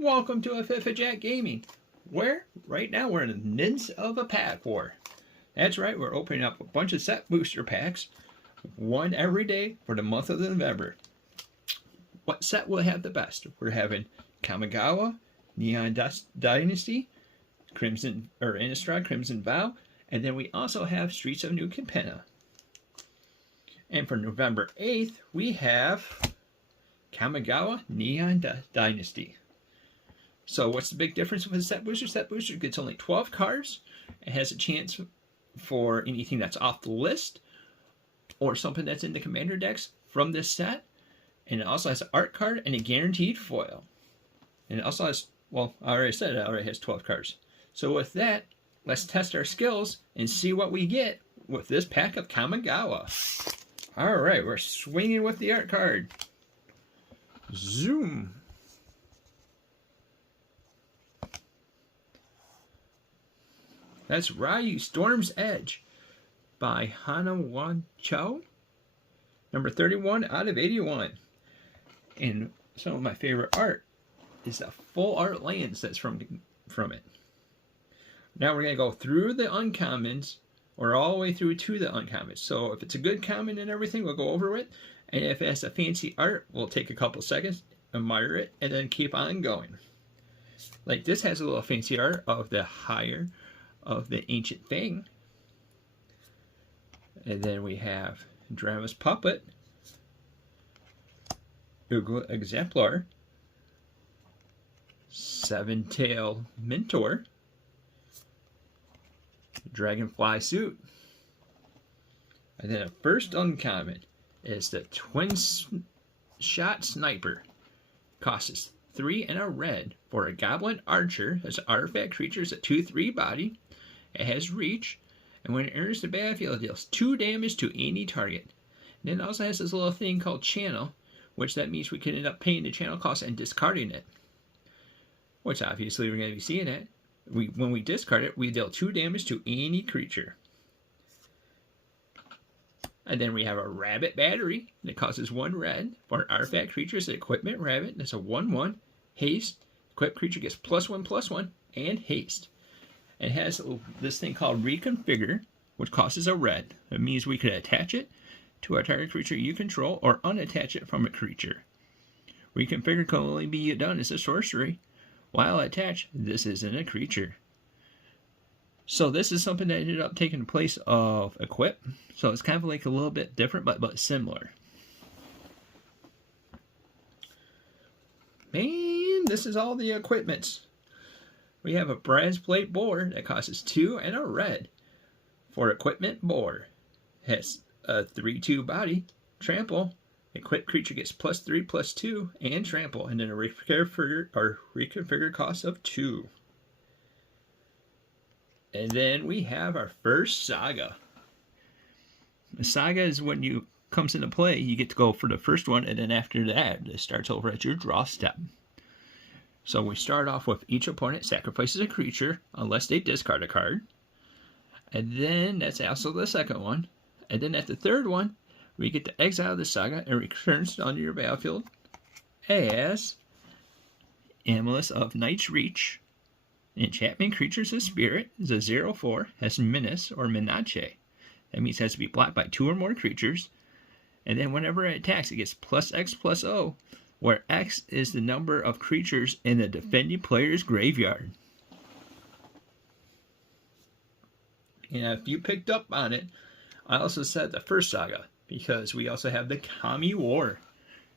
Welcome to FIFA Jack Gaming, where right now we're in the midst of a pack war. That's right, we're opening up a bunch of set booster packs, one every day for the month of November. What set will have the best? We're having Kamigawa, Neon Dynasty, Crimson or Innistrad, Crimson Vow, and then we also have Streets of New Capenna. And for November 8th, we have Kamigawa, Neon Dynasty. So what's the big difference with a set booster? Set booster gets only 12 cards. It has a chance for anything that's off the list or something that's in the commander decks from this set. And it also has an art card and a guaranteed foil. And it also has, well, I already said it already has 12 cards. So with that, let's test our skills and see what we get with this pack of Kamigawa. Alright, we're swinging with the art card. Zoom. That's Ryu Storm's Edge by Hanawan Cho. Number 31 out of 81. And some of my favorite art is the full art lands that's from it. Now we're going to go through the uncommons, or all the way through to the uncommons. So if it's a good common and everything, we'll go over it. And if it has a fancy art, we'll take a couple seconds, admire it, and then keep on going. Like this has a little fancy art of the higher of the ancient thing. And then we have Drama's Puppet, Ugla Exemplar, Seven-Tail Mentor, Dragonfly Suit, and then a first uncommon is the Twin Shot Sniper. Costs 3 and a red for a Goblin Archer. As an artifact creature, it's a 2/3 body. It has reach, and when it enters the battlefield, it deals 2 damage to any target. And then it also has this little thing called Channel, which that means we can end up paying the channel cost and discarding it. Which obviously we're going to be seeing it. When we discard it, we deal 2 damage to any creature. And then we have a Rabbit Battery that costs 1 red for an artifact creature. It's an Equipment Rabbit. That's a 1/1 haste. Equipped creature gets +1/+1 and haste. It has this thing called Reconfigure, which costs a red. It means we could attach it to a target creature you control or unattach it from a creature. Reconfigure can only be done as a sorcery. While attached, this isn't a creature. So this is something that ended up taking the place of Equip. So it's kind of like a little bit different, but similar. Man, this is all the equipments. We have a Bronze Plate Boar that costs 2 and a red for Equipment Boar. It has a 3/2 body, trample. Equipped creature gets +3/+2 and trample, and then a reconfigure cost of 2. And then we have our first Saga. The Saga is when you comes into play, you get to go for the first one, and then after that, it starts over at your draw step. So we start off with each opponent sacrifices a creature unless they discard a card. And then that's also the second one. And then at the third one, we get to exile the Saga and returns onto your battlefield as Amulet of Night's Reach. Enchantment Creatures of Spirit is a 0/4, has Menace or Menace. That means it has to be blocked by 2 or more creatures. And then whenever it attacks, it gets +X/+O, where X is the number of creatures in the defending player's graveyard. And if you picked up on it, I also said the first Saga, because we also have the Kami War.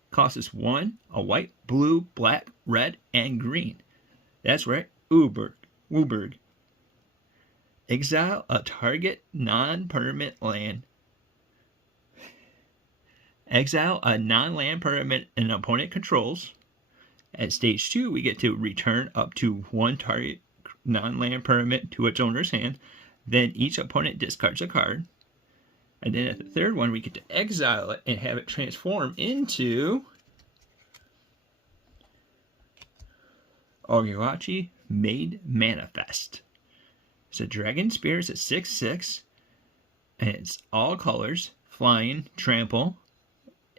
Costs us 1, a white, blue, black, red, and green. That's right, Wooburg. Exile a target non-permanent land. Exile a non-land permanent an opponent controls. At stage 2, we get to return up to 1 target non-land permanent to its owner's hand. Then each opponent discards a card. And then at the third one, we get to exile it and have it transform into Ogiwachi Made Manifest. It's a Dragon Spear. It's a 6/6. And it's all colors, flying, trample,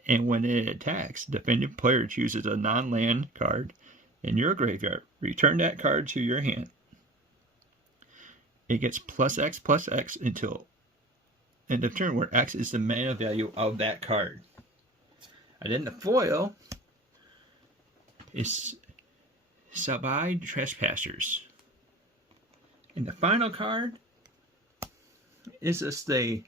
and when it attacks, defending player chooses a non-land card in your graveyard, return that card to your hand. It gets +X until end of turn, where X is the mana value of that card. And then the foil is Sabai Trespassers. And the final card is just a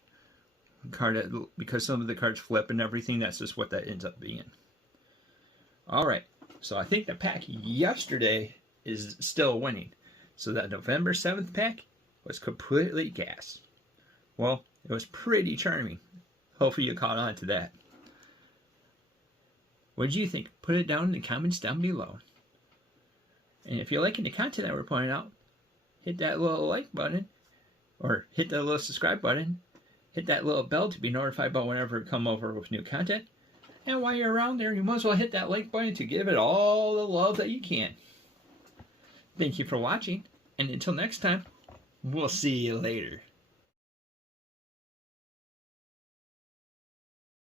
card that, because some of the cards flip and everything, that's just what that ends up being. Alright, so I think the pack yesterday is still winning. So that November 7th pack was completely gas. Well, it was pretty charming. Hopefully you caught on to that. What did you think? Put it down in the comments down below. And if you're liking the content that we're putting out, hit that little like button, or hit that little subscribe button, hit that little bell to be notified about whenever we come over with new content. And while you're around there, you might as well hit that like button to give it all the love that you can. Thank you for watching, and until next time, we'll see you later.